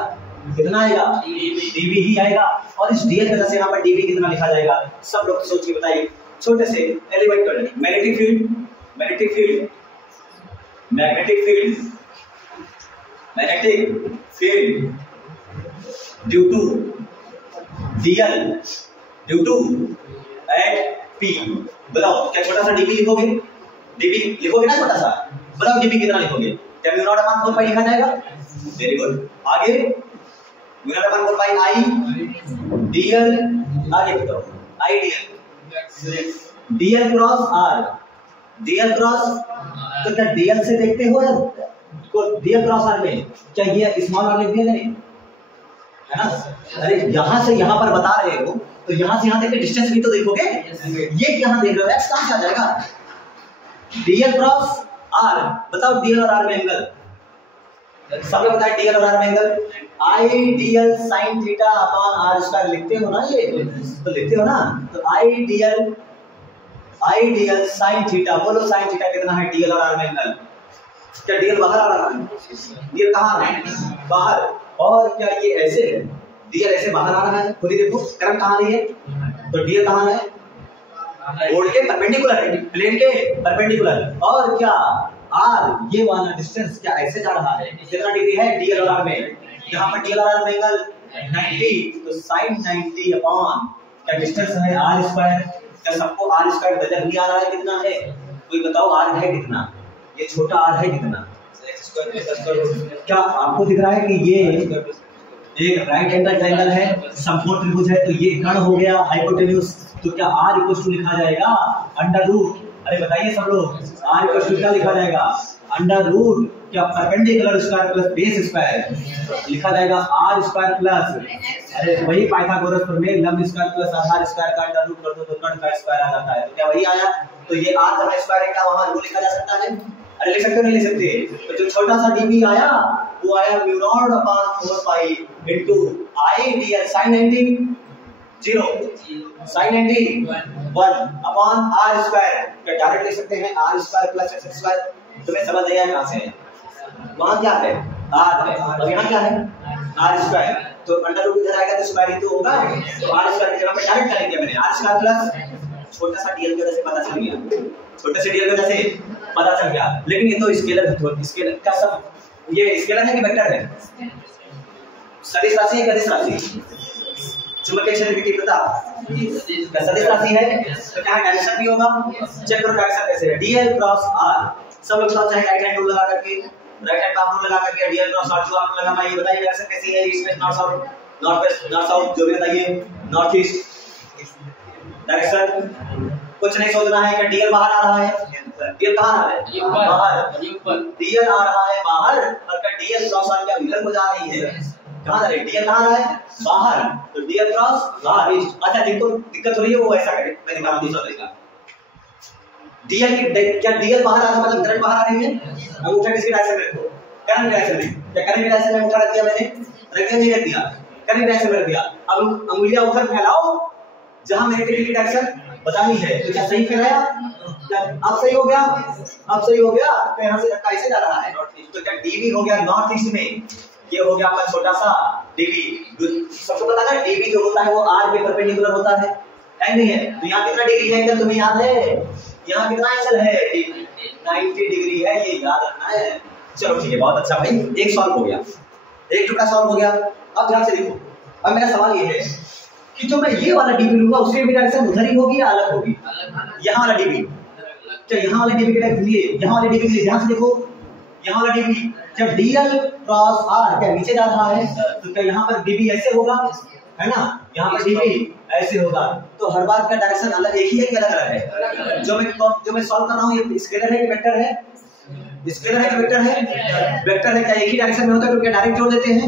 कितना आएगा, dv ही आएगा, और इस dl की वजह से यहाँ पर dv कितना लिखा जाएगा, सब लोग सोच के बताइए। छोटे से एलिमेंट कर लें, magnetic field due to at p, बताओ क्या छोटा सा dv लिखोगे ना, छोटा सा, बताओ dv कितना लिखोगे, क्या म्यू नॉट अपॉन 4 पाई लिखा जाएगा, वेरी गुड। आगे म्यू नॉट अपॉन 4 पाई आई dl, आगे बताओ आई dl cross r, dl cross, तो क्या dl से देखते हो या को dl क्रॉस r में क्या ये स्मॉल r लिख दिया जाए, है ना, अरे यहाँ से यहाँ पर बता रहे हो तो यहाँ से यहाँ तक के डिस्टेंस भी तो देखोगे, ये यहाँ देख रहे हो, x कहाँ से आ जाएगा, dl क्रॉस r, बताओ dl और r में एंगल, सबने बताया dl और r में angle, i dl sin theta upon r square लिखते हो ना, ये तो लिखते हो ना, तो i dl I DL sine theta. बोलो साइन थीटा कितना है डीएल और आर में एंगल? क्या डीएल बाहर आ रहा है? डीएल कहाँ आ रहा है? बाहर। और क्या ये ऐसे है? डीएल ऐसे बाहर आ रहा है, खुद ही देखो करंट कहाँ नहीं है, तो डीएल कहाँ है? बोर्ड के परपेंडिकुलर है, प्लेन के परपेंडिकुलर। और क्या आर ये वाला डिस्टेंस क्या ऐसे जा रहा है? कितना डिग्री है डीएल और आर में? यहाँ पर डीएल और आर में एंगल 90, तो sin 90 अपॉन क्या डिस्टेंस है आर स्क्वायर। क्या सबको आर स्क्वायर नजर नहीं आ रहा है कितना है? कोई बताओ आर है कितना? ये छोटा आर है कितना? क्या आपको दिख रहा है कि ये एक राइट एंगल ट्रायंगल है, समकोण त्रिभुज है, तो ये कर्ण हो गया हाइपोटेन्यूज। तो क्या आर इक्वल टू लिखा जाएगा अंडर रूट, अरे बताइए सब लोग, आर इक्वल टू क्या लिखा जाएगा? अंडर रूट क्या perpendicular square plus base square लिखा जाएगा आर स्क्वायर प्लस, अरे वही पाइथागोरस प्रमेय लंब स्क्वायर प्लस आधार स्क्वायर का अंडर रूट कर दो तो कर्ण का स्क्वायर आ जाता है। तो क्या वही आया? तो ये आर जहां स्क्वायर है क्या वहां रूट लिखा जा सकता है? अरे लिख सकते हो नहीं लिख सकते? तो जो छोटा सा डीबी आया वो आया mu naught upon 4 pi into I d l sin 90 0 sin 90 1 upon R square. क्या डायरेक्ट लिख सकते हैं R square plus x square? तुम्हें समझ नहीं आया कहां से है? वहां क्या है? आर है और यहां क्या है? R square. तो अंडर रूट इधर आएगा तो स्क्वायर ही तो होगा, तो आर स्क्वायर की जगह पे डायरेक्ट कर दिया मैंने आर स्क्वायर प्लस छोटा सा डीएल की वजह से पता चल गया, छोटे से डीएल की वजह से पता चल गया। लेकिन ये तो स्केलर है, तो स्केलर का सब ये स्केलर है कि वेक्टर है? सदिश राशि है, सदिश राशि चुंबकीय क्षेत्र की तीव्रता सदिश राशि है, तो क्या डायरेक्शन भी होगा? चेक करो डायरेक्शन कैसे है, डीएल क्रॉस आर। सब लोग चाहे राइट हैंड रूल लगा करके, राइट हैंड काम रूल लगा करके डीएल क्रॉस आर जो आपने लगा, मैं ये बताइए डायरेक्शन कैसी है? East west north south, north west north south जो भी बताइए, नॉर्थ ईस्ट डायरेक्शन कुछ नहीं सोचना है कि डीएल बाहर आ रहा है, डीएल कहां आ रहा है? बाहर। डीएल आ रहा है बाहर और क्या डीएल क्रॉस आर क्या इधर को जा रही है? कहां जा रही है? डीएल कहां आ रहा है? बाहर। तो डीएल क्रॉस आर ईस्ट। अच्छा जिनको दिक्कत हो रही है वो ऐसा करें, मैं दिखा रहा हूं दूसरा तरीका। डीएल की क्या डीएल बाहर आ रहा है मतलब करंट बाहर आ रही है? अंगूठा किसकी डायरेक्शन में रखो? करंट डायरेक्शन में। क्या करंट डायरेक्शन में अंगूठा रख दिया मैंने? रख दिया नहीं रख दिया? करंट डायरेक्शन में रख दिया। अब अंगुलियां उधर फैलाओ जहां मैग्नेटिक की डायरेक्शन बतानी है। तो क्या सही फैलाया? क्या अब सही हो गया? अब सही हो गया। तो यहां से धक्का ऐसे जा रहा है नॉर्थ ईस्ट, तो क्या डीबी हो गया नॉर्थ ईस्ट में, ये हो गया आपका छोटा सा डीबी। सबको पता है डीबी जो होता है वो आर के परपेंडिकुलर होता है नहीं है? तो यहाँ कितना डिग्री है एंगल तुम्हें याद है? यहाँ कितना एंगल है? 90 डिग्री है, ये याद रखना है। चलो ठीक है, बहुत अच्छा भाई, एक सॉल्व हो गया, एक टुकड़ा सॉल्व हो गया। अब ध्यान से देखो, अब मेरा सवाल ये है कि जो मैं ये वाला डीबी लूंगा उसकी भी डायरेक्शन उधर ही होगी या अलग होगी? यहाँ वाला डीबी, क्या यहाँ वाले डीबी के लिए, यहाँ वाले डीबी के लिए ध्यान से देखो, यहाँ वाला डीबी जब डीएल क्रॉस आर क्या नीचे जा रहा है तो क्या यहाँ पर डीबी ऐसे होगा, है ना? यहाँ पर डीबी ऐसे होगा। तो हर बार का डायरेक्शन अलग एक ही है कि अलग अलग है? जो मैं सॉल्व कर रहा हूँ ये स्केलर है कि वेक्टर है? स्केलर है कि वेक्टर है? वेक्टर है। क्या एक ही डायरेक्शन में होता है तो क्या डायरेक्ट जोड़ देते हैं?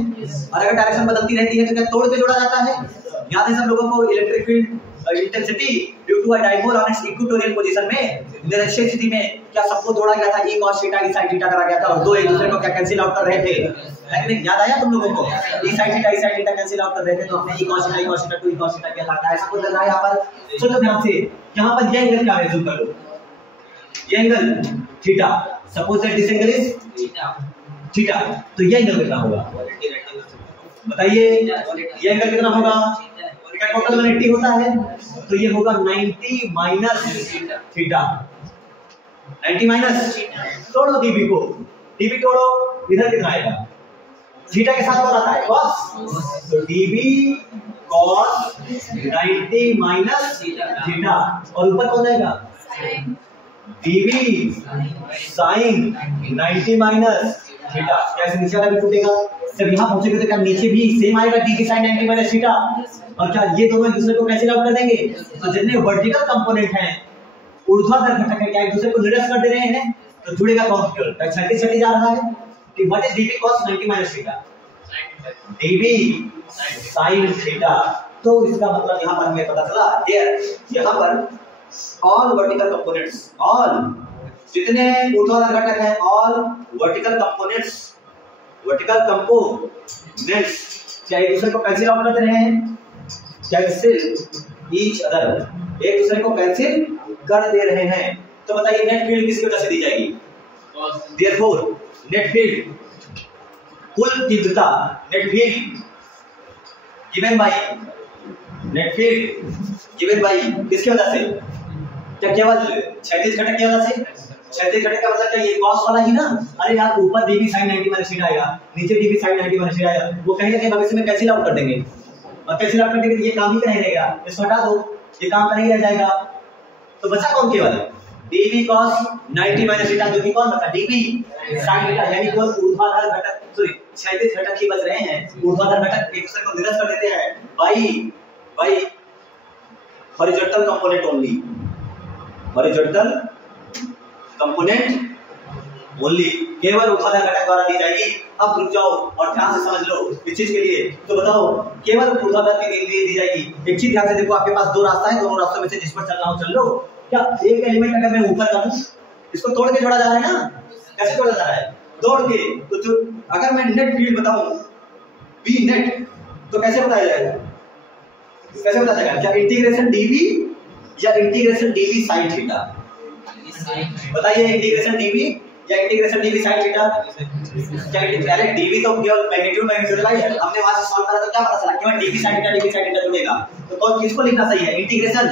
और अगर डायरेक्शन बदलती रहती है तो क्या तोड़ के जोड़ा जाता है? याद है सब लोगों को electric field intensity due to a dipole on its equatorial position में निरक्षीय स्थिति में क्या सबको तोड़ा गया था? e cos theta e sin theta करा गया था और दो एक दूसरे को क्या कैंसिल आउट कर रहे थे, लेकिन याद आया तुम लोगों को? e sin theta cancel out कर रहे थे तो हमने e cos theta 2 e cos theta क्या था? ऐसा कुछ लग रहा है यहाँ पर? सोचो ध्यान से, यहाँ पर ये एंगल क्या है? जूम कर लो, ये angle theta, suppose that this angle is theta, तो ये एंगल कितना होगा बताइए? ये एंगल कितना होगा? क्या टोटल 180 होता है तो ये होगा 90 माइनस थीटा, 90 माइनस, तोड़ो डीबी को, डीबी तोड़ो, इधर कितना आएगा? थीटा के साथ आता है cos, तो डीबी cos 90 माइनस थीटा, और ऊपर कौन आएगा? DB sin 90 minus theta. कैसे नीचे वाला भी टूटेगा? जब यहाँ पहुंचेगा तो क्या नीचे भी सेम आएगा डीबी sin 90 माइनस थीटा? और क्या ये दोनों एक दूसरे को कैंसिल आउट कर देंगे? तो जितने वर्टिकल कंपोनेंट हैं ऊर्ध्वाधर घटक है क्या एक दूसरे को निरस्त कर दे रहे हैं? तो जुड़ेगा कौन? क्षैतिज क्षैतिज जा रहा है कि what is dB cos 90 minus theta? DB sin theta. तो इसका मतलब यहाँ पर हमें पता चला हियर, यहाँ पर ऑल वर्टिकल कंपोनेंट्स, ऑल जितने ऊर्ध्वाधर घटक हैं, all vertical components, vertical components क्या एक दूसरे को कैंसिल आउट कर रहे हैं? कैंसिल ईच अदर, एक दूसरे को कैंसिल कर दे रहे हैं, तो बताइए नेट फील्ड किसकी वजह से दी जाएगी? देयरफॉर नेट फील्ड, कुल तीव्रता, net field given by, net field given by किसकी वजह से? क्या केवल क्षैतिज घटक की वजह से? क्षैतिज घटक का मतलब क्या ये कॉस वाला ही ना? अरे यार ऊपर dv sin 90 माइनस थीटा आएगा, नीचे dv sin 90 माइनस थीटा आएगा, वो कहीं ना कहीं भविष्य में कैंसिल आउट कर देंगे, और कैंसिल आउट कर देंगे तो ये काम ही नहीं रहेगा, इसको हटा दो, ये काम का नहीं रह जाएगा। तो बचा कौन केवल? dv cos 90 माइनस थीटा, जो कि कौन बचा? dv sin थीटा, यानी केवल ऊर्ध्वाधर घटक, सॉरी क्षैतिज घटक ही बच रहे हैं, ऊर्ध्वाधर घटक एक दूसरे को निरस्त कर देते हैं bye horizontal component only, horizontal component only, केवल ऊर्ध्वाधर घटक द्वारा दी जाएगी। अब रुक जाओ और ध्यान से समझ लो इस चीज के लिए, तो बताओ केवल ऊर्ध्वाधर के लिए दी जाएगी। एक चीज ध्यान से देखो, आपके पास दो रास्ता है, दोनों रास्तों में से जिस पर चलना हो चल लो। क्या एक एलिमेंट अगर मैं ऊपर करूं, इसको तोड़ के जोड़ा जा रहा है ना, कैसे जोड़ा जा रहा है? तोड़ के। तो जो अगर मैं नेट फील्ड बताऊं बी नेट, तो कैसे बताया जाएगा? कैसे बताया जाएगा? क्या इंटीग्रेशन dv या इंटीग्रेशन dv sin थीटा? बताइए इंटीग्रेशन dv या इंटीग्रेशन dv sin थीटा? क्या पहले dv तो केवल मैग्नीट्यूड है, हमने वहां से सॉल्व करा तो क्या पता चला? केवल dv sin थीटा जुड़ेगा, तो कौन किसको लिखना सही है? Integration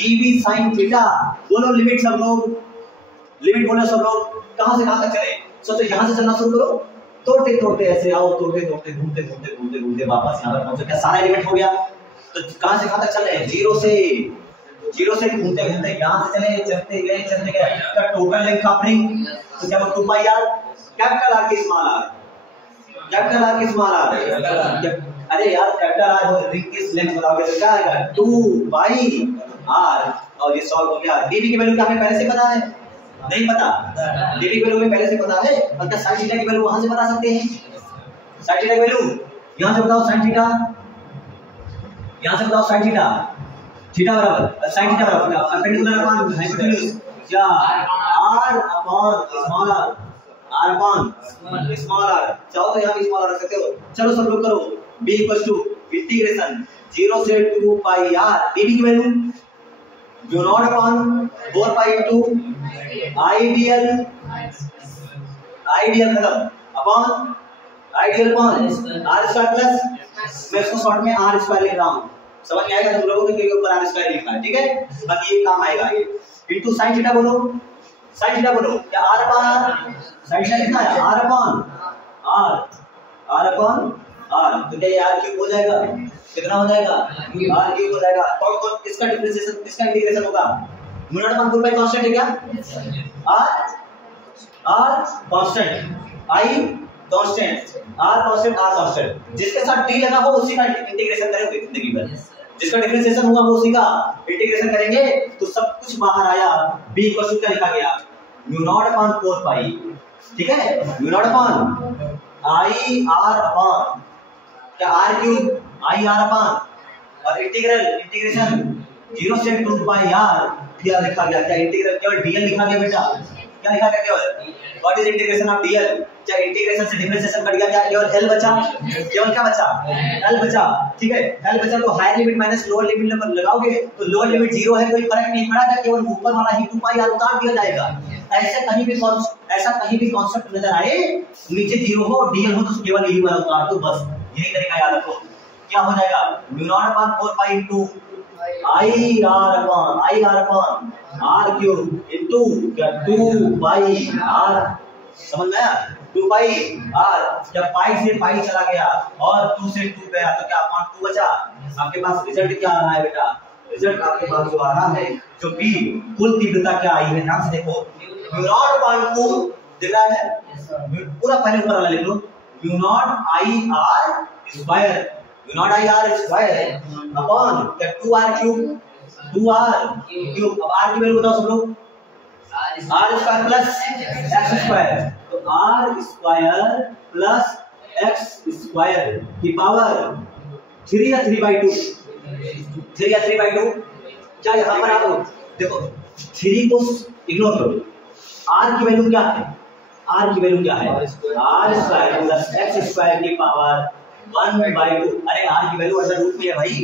dv sin theta. बोलो लिमिट सब लोग, लिमिट बोलो सब लोग, कहां से कहां तक चले? सोचो यहां से चलना शुरू करो, तोड़ते तोड़ते ऐसे आओ, तोड़ते तोड़ते घूमते घूमते घूमते घूमते वापस यहां पर पहुंचो। क्या सारा एलिमेंट हो गया? तो कहां से कहां तक चल रहे हैं? जीरो से घूमते घूमते यहां से चले, चलते गए तो टोटल लेंथ कवरिंग, तो क्या 2 पाई आर, कैपिटल आर की स्मॉल आर, कैपिटल आर की स्मॉल आर। अरे यार कैपिटल आर हो रिंग की लेंथ बताओगे तो क्या आएगा? 2 पाई आर, और ये सॉल्व हो गया। dv की वैल्यू क्या हमें पहले से पता है? नहीं पता। dv की वैल्यू हमें पहले से पता है, और क्या sin थीटा की वैल्यू वहां से बता सकते हैं? sin थीटा की वैल्यू यहां से बताओ, sin थीटा यहां से बताओ, sin थीटा, थीटा बराबर sin थीटा बराबर परपेंडिकुलर अपॉन हाइपोटेन्यूज, क्या r upon small r, r upon small r। चाहो तो यहां भी स्मॉल r रख सकते हो। चलो सब लोग करो, b इंटीग्रेशन 0 से 2 पाई r, dv की value mu naught upon 4 pi into I dl खत्म upon I dl upon r square plus, मैं इसको शॉर्ट में r स्क्वायर लिख रहा हूं, समझ में आएगा तुम लोगों को, क्योंकि ऊपर r स्क्वायर लिखा है, ठीक है? बाकी ये काम आएगा ये। इनटू sin थीटा बोलो, sin थीटा बोलो, क्या r upon r, sin theta कितना है? r अपॉन r, तो क्या ये r क्यूब हो जाएगा? कितना हो जाएगा? r क्यूब हो जाएगा। कौन इसका डिफरेंशिएशन, इसका इंटीग्रेशन होगा? म्यू नॉट अपॉन 4 पाई कांस्टेंट है क्या? r constant, i constant, r constant, जिसके साथ t लगा हो उसी का इंटीग्रेशन करेंगे जिंदगी भर, जिसका डिफरेंशिएशन हुआ वो उसी का इंटीग्रेशन करेंगे, तो सब कुछ बाहर आया। b इक्वल टू क्या लिखा गया? म्यू नॉट अपॉन 4 पाई, ठीक है? Mu naught upon i r upon क्या r cube, i r upon, और इंटीग्रेशन 0 से 2 पाई r dr लिखा गया। क्या इंटीग्रल केवल dl लिखा गया बेटा? क्या लिखा गया केवल? What is integration of dl? क्या इंटीग्रेशन से डिफरेंशिएशन कट गया? क्या केवल l बचा? केवल क्या बचा? l बचा, ठीक है? l बचा तो higher limit minus lower limit पर लगाओगे तो लोअर लिमिट 0 है, कोई फर्क नहीं पड़ा, क्या केवल ऊपर वाला ही 2 पाई r उतार दिया जाएगा। ऐसा कहीं भी कांसेप्ट नजर आए नीचे 0 हो dl हो तो केवल यही वाला उतार दो, बस यही तरीका याद रखो। क्या हो जाएगा? Mu naught upon 4 pi into i r upon r cube into क्या 2 पाई r, समझ में आया? 2 पाई r, जब पाई से पाई चला गया और 2 से 2 गया तो क्या अपॉन 2 बचा। आपके पास रिजल्ट क्या आ रहा है बेटा? रिजल्ट आपके पास जो आ रहा है, जो b कुल तीव्रता क्या आई है, ध्यान से देखो, म्यू नॉट अपॉन 2 दिख रहा है, पूरा पहले ऊपर वाला लिख लो, mu naught i r square, mu naught i r square upon 2r cube, 2r cube. अब r की वैल्यू बताओ सब लोग, r square plus x square, तो r square plus x square की पावर 3 या 3/2, 3 या 3/2। क्या यहाँ पर आप देखो 3 को इग्नोर करो, r की वैल्यू क्या है? r की वैल्यू क्या है? r square plus x square की पावर 1/2। अरे r की वैल्यू अंडर रूट में है भाई,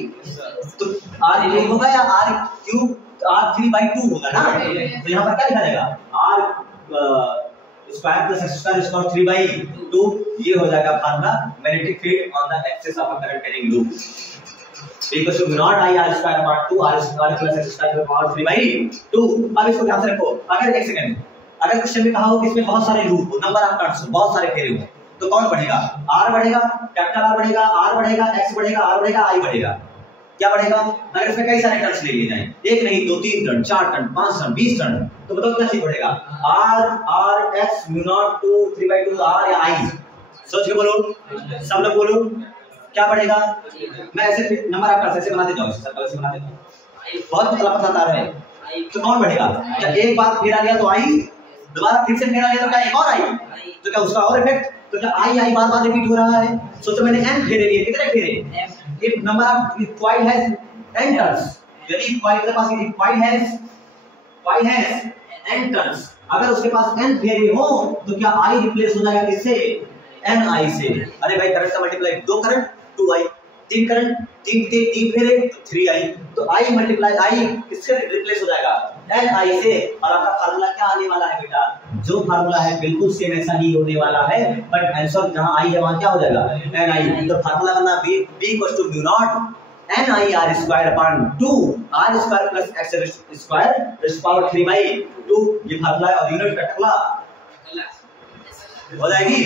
तो r क्यूब होगा या r क्यूब तो r3/2 होगा ना, तो यहाँ पर क्या लिखा जाएगा r square plus x square is equal 3/2, ये हो जाएगा formula magnetic field on the axis of a current carrying loop equal to naught I r square upon 2 r square plus x square upon 3/2। अब इसको ध्यान से रखो, अगर एक सेकंड, अगर क्वेश्चन में कहा हो कि इसमें बहुत सारे लूप हो, नंबर ऑफ टर्न्स, बहुत सारे फेरे हो, तो कौन बढ़ेगा? r बढ़ेगा, कैपिटल R बढ़ेगा, r बढ़ेगा, x बढ़ेगा, r बढ़ेगा, i बढ़ेगा। क्या बढ़ेगा? अगर इसमें कई सारे टर्न्स ले लिए जाएं, एक नहीं 2 3 टर्न, 4 टर्न, 5 टर्न, 20 टर्न, तो बताओ क्या चीज बढ़ेगा? r x mu naught 2 3/2 r या i? सोच के बोलो, सब लोग बोलो, क्या बढ़ेगा? मैं ऐसे नंबर ऑफ टर्न्स ऐसे बना देता हूं, सर्कल ऐसे बना देता हूं, बहुत मतलब पता आ रहा है। तो कौन बढ़ेगा? क्या एक बार फेरा लिया तो i, दोबारा फिर से फेरा लिया तो क्या एक और i, तो क्या उसका और इफेक्ट, तो क्या i बार बार रिपीट हो रहा है? सोचो मैंने n फेरे लिए, कितने फेरे? if number of if coil has n turns, यदि coil के पास if coil has n turns, अगर उसके पास n फेरे हो तो क्या i रिप्लेस हो जाएगा किससे? ni से। अरे भाई करंट का मल्टीप्लाई 2 करंट 2i, 3 करंट 3 फेरे तो 3i, तो i मल्टीप्लाई i किससे रिप्लेस हो जाएगा? ni से। और आपका फार्मूला क्या आने वाला है बेटा? जो फार्मूला है बिल्कुल सेम ऐसा ही होने वाला है, बट आंसर जहां i है वहां क्या हो जाएगा? ni। तो फार्मूला बनना b = mu naught ni r square upon 2 r square plus x square इस पावर 3/2, ये फार्मूला है और यूनिट का टकला हो जाएगी।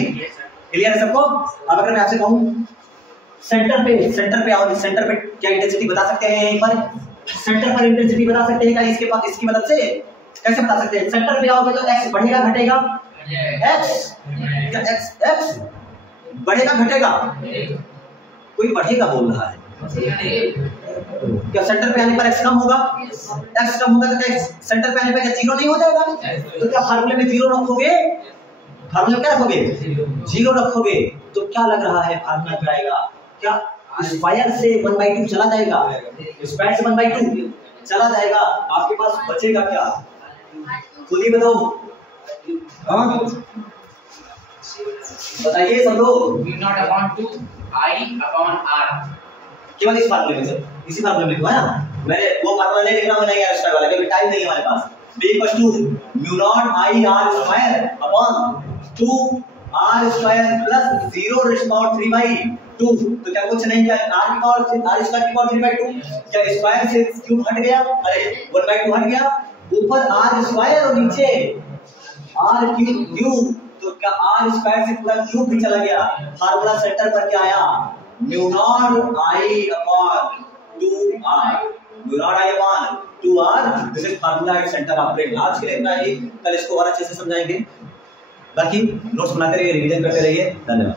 क्लियर है सबको? अब अगर मैं आपसे कहूं सेंटर पे आओ, सेंटर पे क्या इंटेंसिटी बता सकते हैं? एक बार सेंटर पर इंटेंसिटी बता सकते हैं क्या इसके पास, इसकी मदद से कैसे बता सकते हैं? सेंटर पे आओगे तो x बढ़ेगा घटेगा? x x बढ़ेगा घटेगा? कोई बढ़ेगा बोल रहा है, क्या सेंटर पे आने पर x कम होगा? x कम होगा तो क्या सेंटर पे आने पर क्या 0 नहीं हो जाएगा? तो क्या फार्मूले में 0 रखोगे? फार्मूला क्या रखोगे? 0 रखोगे तो क्या लग रहा है फार्मूला क्या आएगा? क्या स्क्वायर से 1/2 चला जाएगा? स्क्वायर से 1/2 चला जाएगा, आपके पास बचेगा क्या? खुद ही बताओ, हाँ बताइए सब लोग। mu naught upon 2 I upon r, केवल इस फार्मूले में, सर इसी फार्मूले में लिखो है ना, मैंने वो फार्मूला नहीं लिख रहा हूं, नहीं यार स्क्वायर वाला, क्योंकि टाइम नहीं है हमारे पास। b = mu naught I r square upon 2 r square plus 0 rays power 3/2, तो क्या कुछ नहीं, क्या r स्क्वायर की पावर 3/2, क्या स्क्वायर से क्यूब हट गया? अरे 1/2 हट गया, ऊपर r स्क्वायर और नीचे r क्यूब, तो क्या r स्क्वायर से पूरा क्यूब भी चला गया। फार्मूला सेंटर पर क्या आया? mu naught I upon 2r, mu naught I upon 2r, this is formula at centre of break. आज के लिए इतना ही, कल इसको और अच्छे से समझाएंगे, बाकी नोट्स बनाते रहिए, रिवीजन करते रहिए। धन्यवाद।